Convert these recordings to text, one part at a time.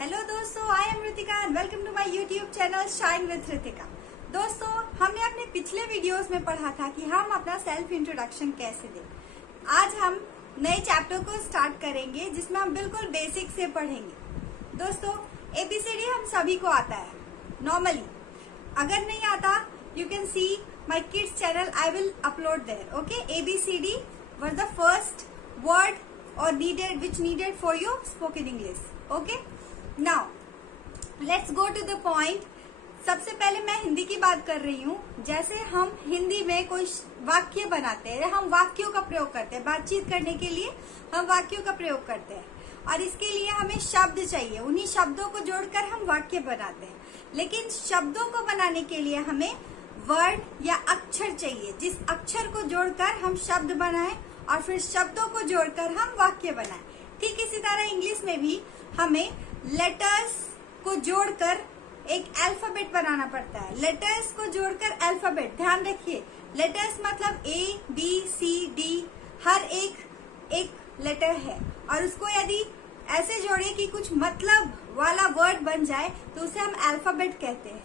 Hello दोस्तों, I am Ritika and welcome to my YouTube channel shine with Ritika. दोस्तों, हमने अपने पिछले वीडियोस में पढ़ा था कि हम अपना सेल्फ इंट्रोडक्शन कैसे दें। आज हम नए चैप्टर को स्टार्ट करेंगे जिसमें हम बिल्कुल बेसिक से पढ़ेंगे। दोस्तों, ABCD हम सभी को आता है नॉर्मली। अगर नहीं आता, you can see my kids channel, I will upload there. Okay, ABCD was the first word or which needed for your spoken English. Okay, now let's go to the point. सबसे पहले मैं हिंदी की बात कर रही हूँ। जैसे हम हिंदी में कोई वाक्य बनाते हैं, हम वाक्यों का प्रयोग करते हैं। बातचीत करने के लिए हम वाक्यों का प्रयोग करते हैं और इसके लिए हमें शब्द चाहिए। उन्हीं शब्दों को जोड़कर हम वाक्य बनाते हैं। लेकिन शब्दों को बनाने के लिए हमें वर्ड या अक्षर चाहिए, जिस अक्षर को जोड़कर हम शब्द बनाएं और फिर शब्दों को जोड़कर हम वाक्य बनाएं। ठीक इसी तरह इंग्लिश में भी हमें लेटर्स को जोड़कर एक अल्फाबेट बनाना पड़ता है। लेटर्स को जोड़कर अल्फाबेट, ध्यान रखिए, लेटर्स मतलब ABCD, हर एक लेटर है और उसको यदि ऐसे जोड़े कि कुछ मतलब वाला वर्ड बन जाए तो उसे हम अल्फाबेट कहते हैं।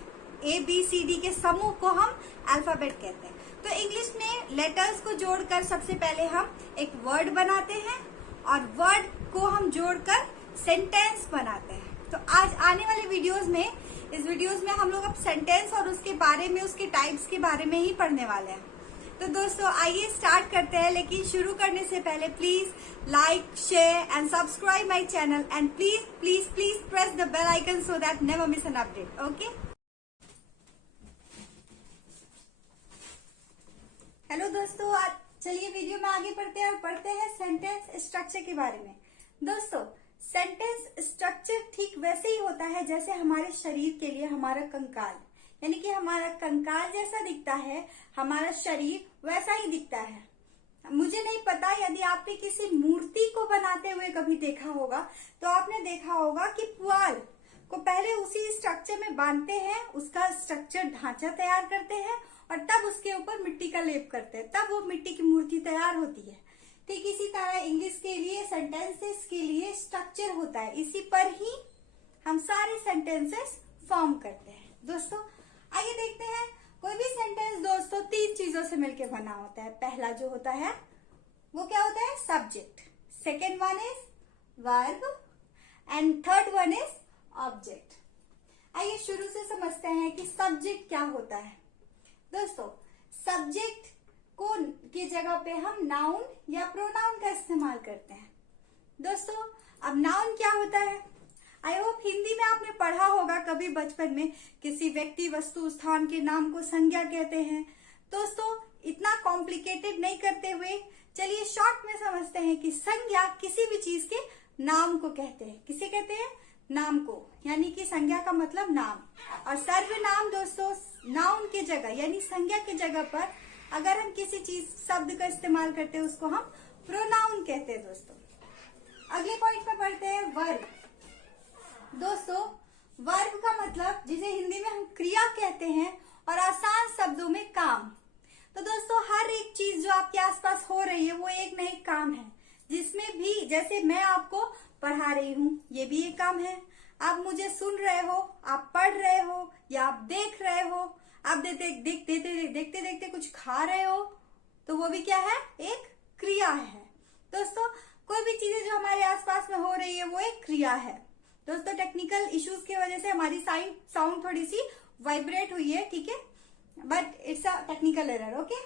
ABCD के समूह को हम अल्फाबेट कहते हैं। तो इंग्लिश में लेटर्स को जोड़कर सबसे पहले हम एक वर्ड बनाते हैं और वर्ड को हम जोड़कर सेंटेंस बनाते हैं। तो आज आने वाले इस वीडियोस में हम लोग अब सेंटेंस और उसके बारे में, उसके टाइप्स के बारे में ही पढ़ने वाले हैं। तो दोस्तों, आइए स्टार्ट करते हैं। लेकिन शुरू करने से पहले please like, share and subscribe my channel and please please please press the bell icon so that never miss an update. Okay, hello दोस्तों, आज चलिए वीडियो में आगे पढ़ते हैं सेंटेंस स्ट्रक्चर के बारे में। दोस्तों, सेंटेंस स्ट्रक्चर ठीक वैसे ही होता है जैसे हमारे शरीर के लिए हमारा कंकाल, यानी कि हमारा कंकाल जैसा दिखता है, हमारा शरीर वैसा ही दिखता है। मुझे नहीं पता, यदि आपने किसी मूर्ति को बनाते हुए कभी देखा होगा तो आपने देखा होगा कि पुआल को पहले उसी स्ट्रक्चर में बांधते हैं, उसका स्ट्रक्चर ढांचा तैयार करते हैं और तब उसके ऊपर मिट्टी का लेप करते हैं, तब वो मिट्टी की मूर्ति तैयार होती है। ठीक इसी तरह इंग्लिश के लिए, सेंटेंसेस के लिए स्ट्रक्चर होता है। इसी पर ही हम सारे सेंटेंसेस फॉर्म करते हैं। दोस्तों, आइए देखते हैं। कोई भी सेंटेंस दोस्तों 3 चीजों से मिलकर बना होता है। पहला जो होता है वो क्या होता है? Subject, second one is verb and third one is object. आइए शुरू से समझते हैं कि सब्जेक्ट क्या होता है। दोस्तों, सब्जेक्ट को की जगह पे हम नाउन या प्रोनाउन का इस्तेमाल करते हैं। दोस्तों, अब नाउन क्या होता है? आई होप हिंदी में आपने पढ़ा होगा कभी बचपन में, किसी व्यक्ति, वस्तु, स्थान के नाम को संज्ञा कहते हैं। दोस्तों, इतना कॉम्प्लिकेटेड नहीं करते हुए चलिए शॉर्ट में समझते हैं कि संज्ञा किसी भी चीज के नाम को कहते हैं। किसे कहते हैं? नाम को, यानी कि संज्ञा का मतलब नाम। और सर्वनाम दोस्तों नाउन के जगह यानी संज्ञा की जगह पर अगर हम किसी चीज, शब्द का इस्तेमाल करते हैं उसको हम प्रोनाउन कहते हैं। दोस्तों, अगले पॉइंट पे बढ़ते हैं, वर्ब। दोस्तों, वर्ब का मतलब जिसे हिंदी में हम क्रिया कहते हैं और आसान शब्दों में काम। तो दोस्तों, हर एक चीज जो आपके आसपास हो रही है वो एक न एक काम है, जिसमें भी जैसे मैं आपको पढ़ा रही हूँ, ये भी एक काम है। आप मुझे सुन रहे हो, आप पढ़ रहे हो या आप देख रहे हो, आप देखते देखते कुछ खा रहे हो, तो वो भी क्या है? एक क्रिया है। दोस्तों, कोई भी चीजें जो हमारे आसपास में हो रही है वो एक क्रिया है। दोस्तों, टेक्निकल इश्यूज की वजह से हमारी साउंड थोड़ी सी वाइब्रेट हुई है, ठीक है, but it's a technical error. Okay,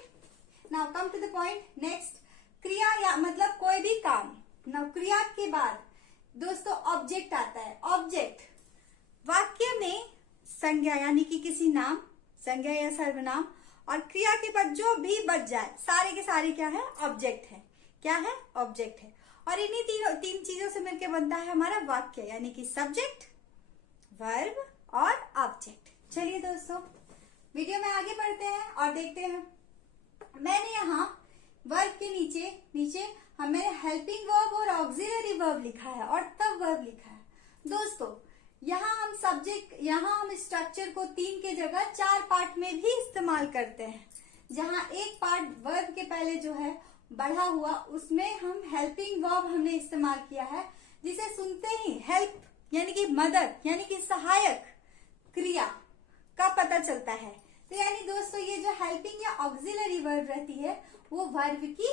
now come to the point. Next, क्रिया या मतलब कोई भी काम। नाउ क्रिया के बाद दोस्तों ऑब्जेक्ट आता है। ऑब्जेक्ट वाक्य में संज्ञा यानी कि किसी नाम, संज्ञा या सर्वनाम और क्रिया के बाद जो भी बच जाए, सारे के सारे क्या है? ऑब्जेक्ट है। क्या है? ऑब्जेक्ट है। और इन्हीं तीन चीजों से मिलकर बनता है हमारा वाक्य, यानी कि सब्जेक्ट, वर्ब और ऑब्जेक्ट। चलिए दोस्तों, वीडियो में आगे बढ़ते हैं और देखते हैं। मैंने यहाँ वर्ब के नीचे मैंने हेल्पिंग वर्ब और ऑक्सिलरी वर्ब लिखा है और तब वर्ब लिखा है। दोस्तों, यहाँ हम स्ट्रक्चर को 3 के जगह 4 पार्ट में भी इस्तेमाल करते हैं। जहाँ एक पार्ट वर्ब के पहले जो है बढ़ा हुआ, उसमें हम हेल्पिंग वर्ब हमने इस्तेमाल किया है, जिसे सुनते ही हेल्प यानी कि की मदद यानी कि सहायक क्रिया का पता चलता है। तो यानी दोस्तों ये जो हेल्पिंग या ऑक्सिलरी वर्ब रहती है वो वर्ब की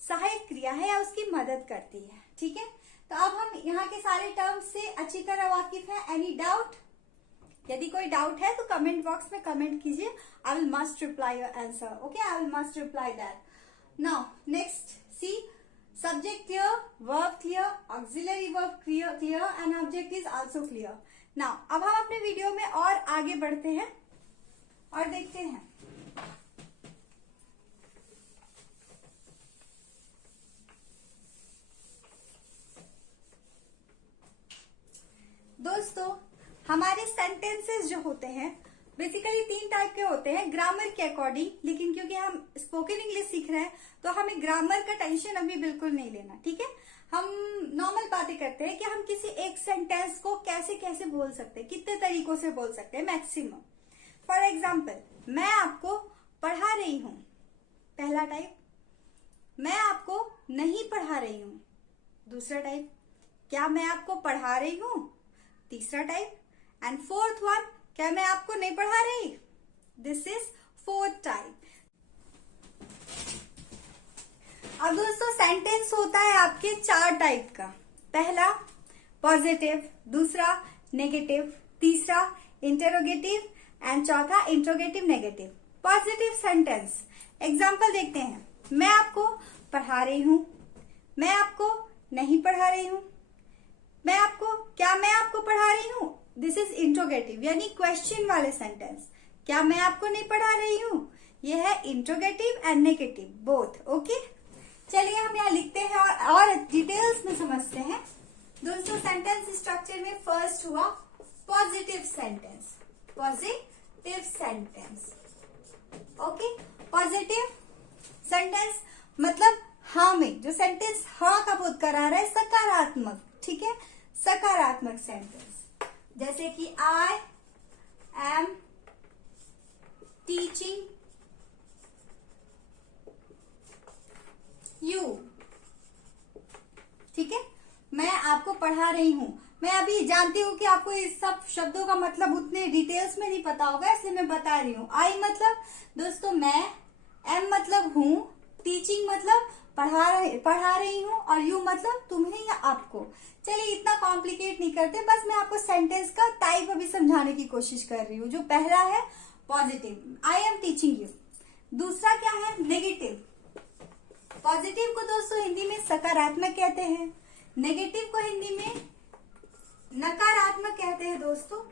सहायक क्रिया है या उसकी मदद करती है। ठीक है, तो अब हम यहाँ के सारे टर्म्स से अच्छी तरह वाकिफ है। Any doubt? यदि कोई डाउट है तो कमेंट बॉक्स में कमेंट कीजिए। I will must reply your answer. Okay, I will must reply that. Now next see, subject clear, verb clear, auxiliary verb clear and object is also clear. Now अब हम अपने video में और आगे बढ़ते हैं और देखते हैं। दोस्तों हमारे सेंटेंसेस जो होते हैं बेसिकली 3 टाइप के होते हैं ग्रामर के अकॉर्डिंग, लेकिन क्योंकि हम स्पोकन इंग्लिश सीख रहे हैं तो हमें ग्रामर का टेंशन अभी बिल्कुल नहीं लेना। ठीक है, हम नॉर्मल बातें करते हैं कि हम किसी एक सेंटेंस को कैसे कैसे बोल सकते हैं, कितने तरीकों से बोल सकते हैं मैक्सिमम। फॉर एग्जाम्पल, मैं आपको पढ़ा रही हूं, पहला टाइप। मैं आपको नहीं पढ़ा रही हूं, दूसरा टाइप। क्या मैं आपको पढ़ा रही हूं, तीसरा टाइप। एंड फोर्थ वन, क्या मैं आपको नहीं पढ़ा रही, दिस इज फोर्थ टाइप। अब दोस्तों सेंटेंस होता है आपके 4 टाइप का। पहला पॉजिटिव, दूसरा नेगेटिव, तीसरा इंटरोगेटिव एंड चौथा interrogative negative. Positive sentence example देखते हैं। मैं आपको पढ़ा रही हूं, मैं आपको नहीं पढ़ा रही हूं, क्या मैं आपको पढ़ा रही हूं, दिस इज इंट्रोगेटिव यानी क्वेश्चन वाले सेंटेंस। क्या मैं आपको नहीं पढ़ा रही हूं, यह है interrogative and negative both. Okay, चलिए हम यहाँ लिखते हैं और डिटेल्स में समझते हैं। दोस्तों सेंटेंस स्ट्रक्चर में फर्स्ट हुआ positive sentence. Positive sentence, okay. Positive sentence मतलब हाँ में, जो सेंटेंस हाँ का बोध करा रहा है, सकारात्मक। ठीक है, सकारात्मक सेंटेंस जैसे कि आई एम टीचिंग यू। ठीक है, मैं आपको पढ़ा रही हूं। मैं अभी जानती हूं कि आपको इस सब शब्दों का मतलब उतने डिटेल्स में नहीं पता होगा, इसलिए मैं बता रही हूं। आई मतलब दोस्तों मैं, एम मतलब हूं, टीचिंग मतलब पढ़ा रही हूं, और यू मतलब तुम्हें या आपको। चलिए इतना कॉम्प्लिकेट नहीं करते, बस मैं आपको सेंटेंस का टाइप अभी समझाने की कोशिश कर रही हूँ। जो पहला है positive, I am teaching you. दूसरा क्या है, नेगेटिव। पॉजिटिव को दोस्तों हिंदी में सकारात्मक कहते हैं, नेगेटिव को हिंदी में नकारात्मक कहते हैं दोस्तों।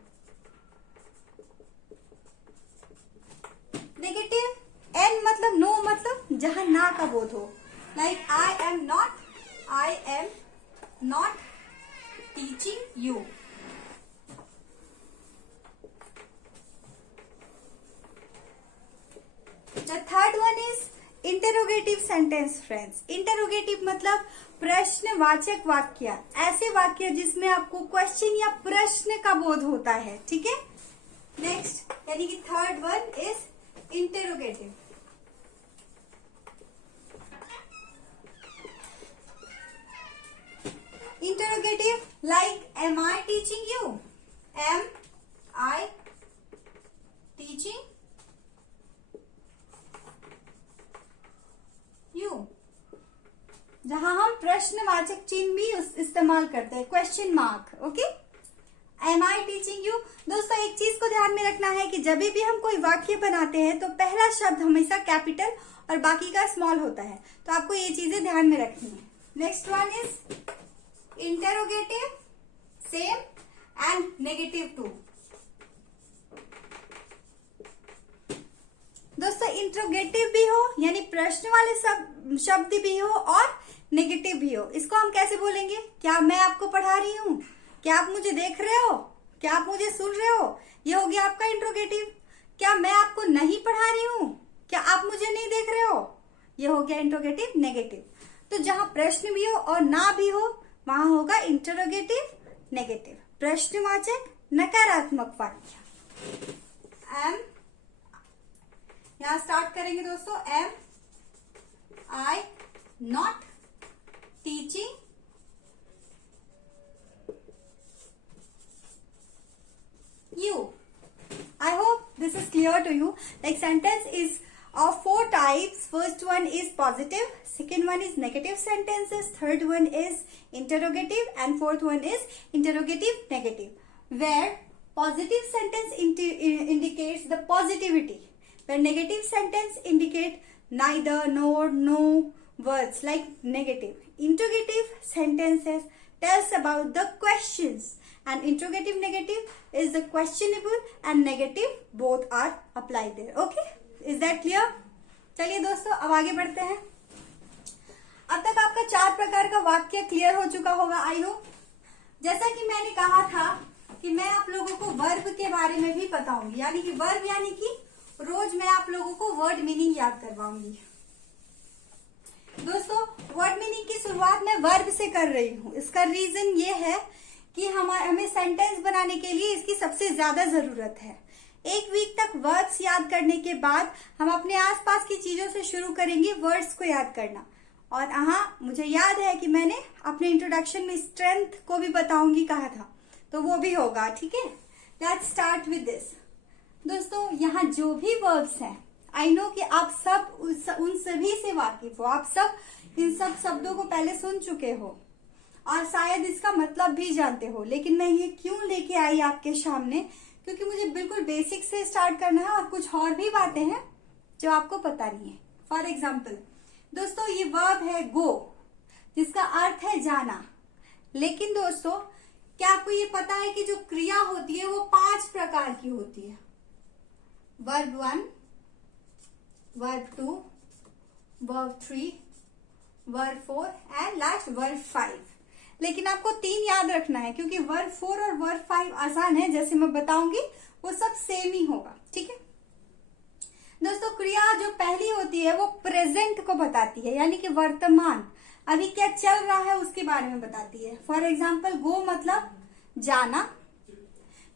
नेगेटिव, एन मतलब नो, मतलब जहां ना का बोध हो। Like I am not teaching you. The third one is interrogative sentence friends. Interrogative मतलब प्रश्नवाचक वाक्य, ऐसे वाक्य जिसमें आपको क्वेश्चन या प्रश्न का बोध होता है। ठीक है, नेक्स्ट यानी कि third one is interrogative. Interrogative like am I teaching you, am I teaching you, जहां हम प्रश्नवाचक चिन्ह भी इस्तेमाल करते हैं, question mark. Okay, am I teaching you. दोस्तों एक चीज को ध्यान में रखना है कि जब भी हम कोई वाक्य बनाते हैं तो पहला शब्द हमेशा कैपिटल और बाकी का स्मॉल होता है, तो आपको ये चीजें ध्यान में रखनी है। Next one is interrogative, same and negative too. दोस्तों इंट्रोगेटिव भी हो यानी प्रश्न वाले शब्द भी हो और नेगेटिव भी हो, इसको हम कैसे बोलेंगे? क्या मैं आपको पढ़ा रही हूँ, क्या आप मुझे देख रहे हो, क्या आप मुझे सुन रहे हो, ये हो गया आपका इंट्रोगेटिव। क्या मैं आपको नहीं पढ़ा रही हूँ, क्या आप मुझे नहीं देख रहे हो, ये हो गया इंट्रोगेटिव नेगेटिव। तो जहां प्रश्न भी हो और ना भी हो वहां होगा इंट्रोगेटिव नेगेटिव, प्रश्नवाचक नकारात्मक वाक्य। एम, यहां स्टार्ट करेंगे दोस्तों, am I not teaching clear to you. Like sentence is of 4 types. First one is positive, second one is negative sentences, third one is interrogative, and fourth one is interrogative negative. Where positive sentence indicates the positivity, where negative sentence indicate neither, nor, no words like negative. Interrogative sentences tells about the questions, and interrogative negative is the questionable and negative both are applied there. Okay, is that clear? चलिए दोस्तों अब आगे बढ़ते हैं. अब तक आपका 4 प्रकार का वाक्य क्लियर हो चुका होगा आई होप. जैसा कि मैंने कहा था कि मैं आप लोगों को वर्ब के बारे में भी बताऊंगी, यानी कि वर्ब यानी कि रोज मैं आप लोगों को वर्ड मीनिंग याद करवाऊंगी. दोस्तों वर्ड मीनिंग की शुरुआत मैं वर्ब से कर रही हूँ. इसका रीजन ये है कि हमें सेंटेंस बनाने के लिए इसकी सबसे ज्यादा जरूरत है. एक वीक तक वर्ड्स याद करने के बाद हम अपने आसपास की चीजों से शुरू करेंगे वर्ड्स को याद करना. और हाँ, मुझे याद है कि मैंने अपने इंट्रोडक्शन में स्ट्रेंथ को भी बताऊंगी कहा था, तो वो भी होगा. ठीक है, लेट्स स्टार्ट विद दिस. दोस्तों यहाँ जो भी वर्ब्स हैं, आई नो कि आप सब उन सभी से वाकिफ हो. आप सब इन सब शब्दों को पहले सुन चुके हो और शायद इसका मतलब भी जानते हो. लेकिन मैं ये क्यों लेके आई आपके सामने, क्योंकि मुझे बिल्कुल बेसिक से स्टार्ट करना है और कुछ और भी बातें हैं जो आपको पता नहीं है. फॉर एग्जाम्पल दोस्तों ये वर्ब है गो, जिसका अर्थ है जाना. लेकिन दोस्तों क्या आपको ये पता है कि जो क्रिया होती है वो 5 प्रकार की होती है. Verb 1, verb 2, verb 3, verb 4 and last verb 5. लेकिन आपको 3 याद रखना है, क्योंकि वर्ब 4 और वर्ब 5 आसान है, जैसे मैं बताऊंगी वो सब सेम ही होगा. ठीक है दोस्तों, क्रिया जो पहली होती है वो प्रेजेंट को बताती है, यानी कि वर्तमान, अभी क्या चल रहा है उसके बारे में बताती है. फॉर एग्जाम्पल गो मतलब जाना.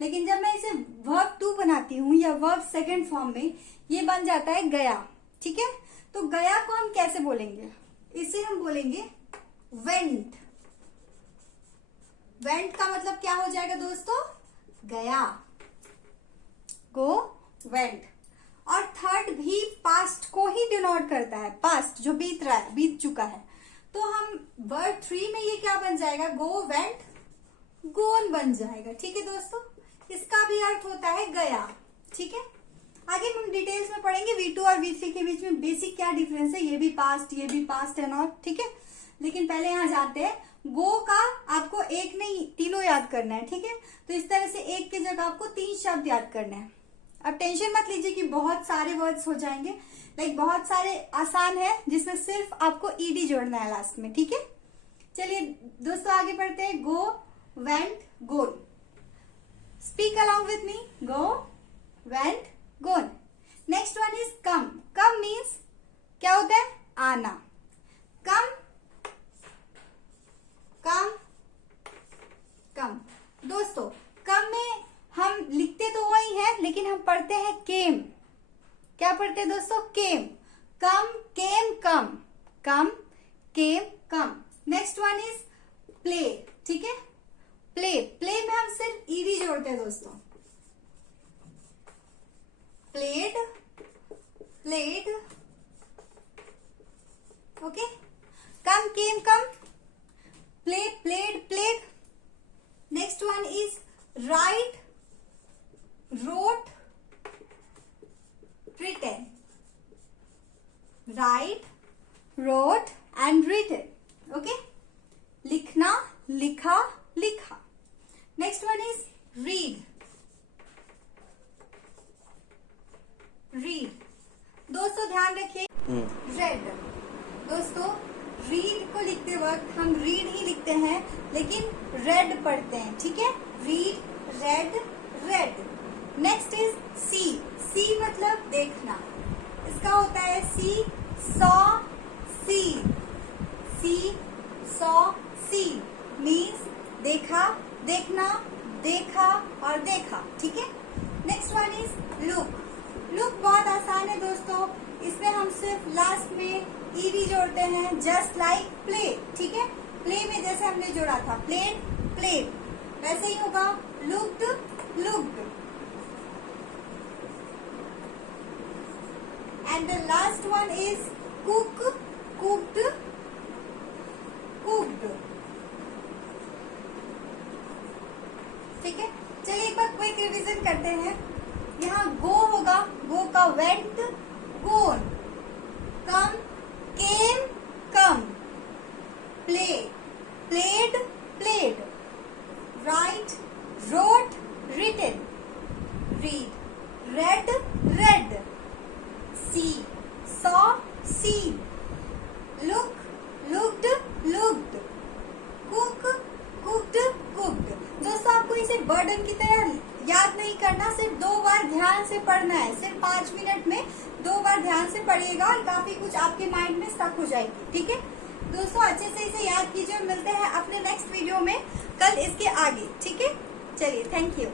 लेकिन जब मैं इसे वर्ब 2 बनाती हूँ या वर्ब सेकंड फॉर्म में, ये बन जाता है गया. ठीक है, तो गया को हम कैसे बोलेंगे? इसे हम बोलेंगे वेंट. वेंट का मतलब क्या हो जाएगा दोस्तों? गया. Go went. और थर्ड भी पास्ट को ही डिनोट करता है, पास्ट जो बीत रहा है, बीत चुका है. तो हम वर्ब 3 में ये क्या बन जाएगा? गो वेंट गोन बन जाएगा. ठीक है दोस्तों, इसका भी अर्थ होता है गया. ठीक है, आगे हम डिटेल्स में पढ़ेंगे V2 और V3 के बीच में बेसिक क्या डिफरेंस है. ये भी पास्ट है और. ठीक है, लेकिन पहले यहाँ जाते हैं. गो का आपको एक नहीं तीनों याद करना है. ठीक है, तो इस तरह से एक की जगह आपको 3 शब्द याद करने हैं. अब टेंशन मत लीजिए कि बहुत सारे वर्ड्स हो जाएंगे, लाइक बहुत सारे आसान है जिसमें सिर्फ आपको ईडी जोड़ना है लास्ट में. ठीक है, चलिए दोस्तों आगे बढ़ते हैं. Go went gone. Speak along with me. Go went gone. Next one is come. Come means क्या होता है? आना. कम कम कम. दोस्तों कम में हम लिखते तो वही है, लेकिन हम पढ़ते हैं केम. क्या पढ़ते हैं दोस्तों? Came. Come came come. Come came come. Next one is play. ठीक है, प्ले. प्ले में हम सिर्फ ईडी जोड़ते हैं दोस्तों. Played played. Okay, come came come, play played played. Next one is right wrote written. Write, wrote and written. Okay, लिखना लिखा लिखा. Next one is read. Read. दोस्तों ध्यान रखिए. read. दोस्तों रीड को लिखते वक्त हम रीड ही लिखते हैं, लेकिन रेड पढ़ते हैं. ठीक है, read read read. Next is see. See मतलब देखना. इसका होता है see saw see. See saw see means देखा देखना देखा और देखा. ठीक है, next one is look. Look बहुत आसान है दोस्तों. इसमें हम सिर्फ लास्ट में ईडी जोड़ते हैं, जस्ट लाइक प्ले. ठीक है, प्ले में जैसे हमने जोड़ा था प्लेड प्लेड, वैसे ही होगा. Looked looked. And the last one is cook, cooked, cooked. ठीक है, चलिए एक बार क्विक रिवीजन करते हैं। यहाँ गो होगा, गो का went, gone, come, came, come, play, played, played, write, wrote, written, read, read, read, see, saw, seen, look, looked, looked, cook, cooked, cooked. दोस्तों आपको इसे बर्डन की तरह याद नहीं करना, सिर्फ 2 बार ध्यान से पढ़ना है। सिर्फ 5 मिनट में 2 बार ध्यान से पढ़िएगा और काफी कुछ आपके माइंड में स्टक हो जाएगी। ठीक है दोस्तों, अच्छे से इसे याद कीजिए। मिलते हैं अपने नेक्स्ट वीडियो में कल इसके आगे। ठीक है, चलिए, थैंक यू।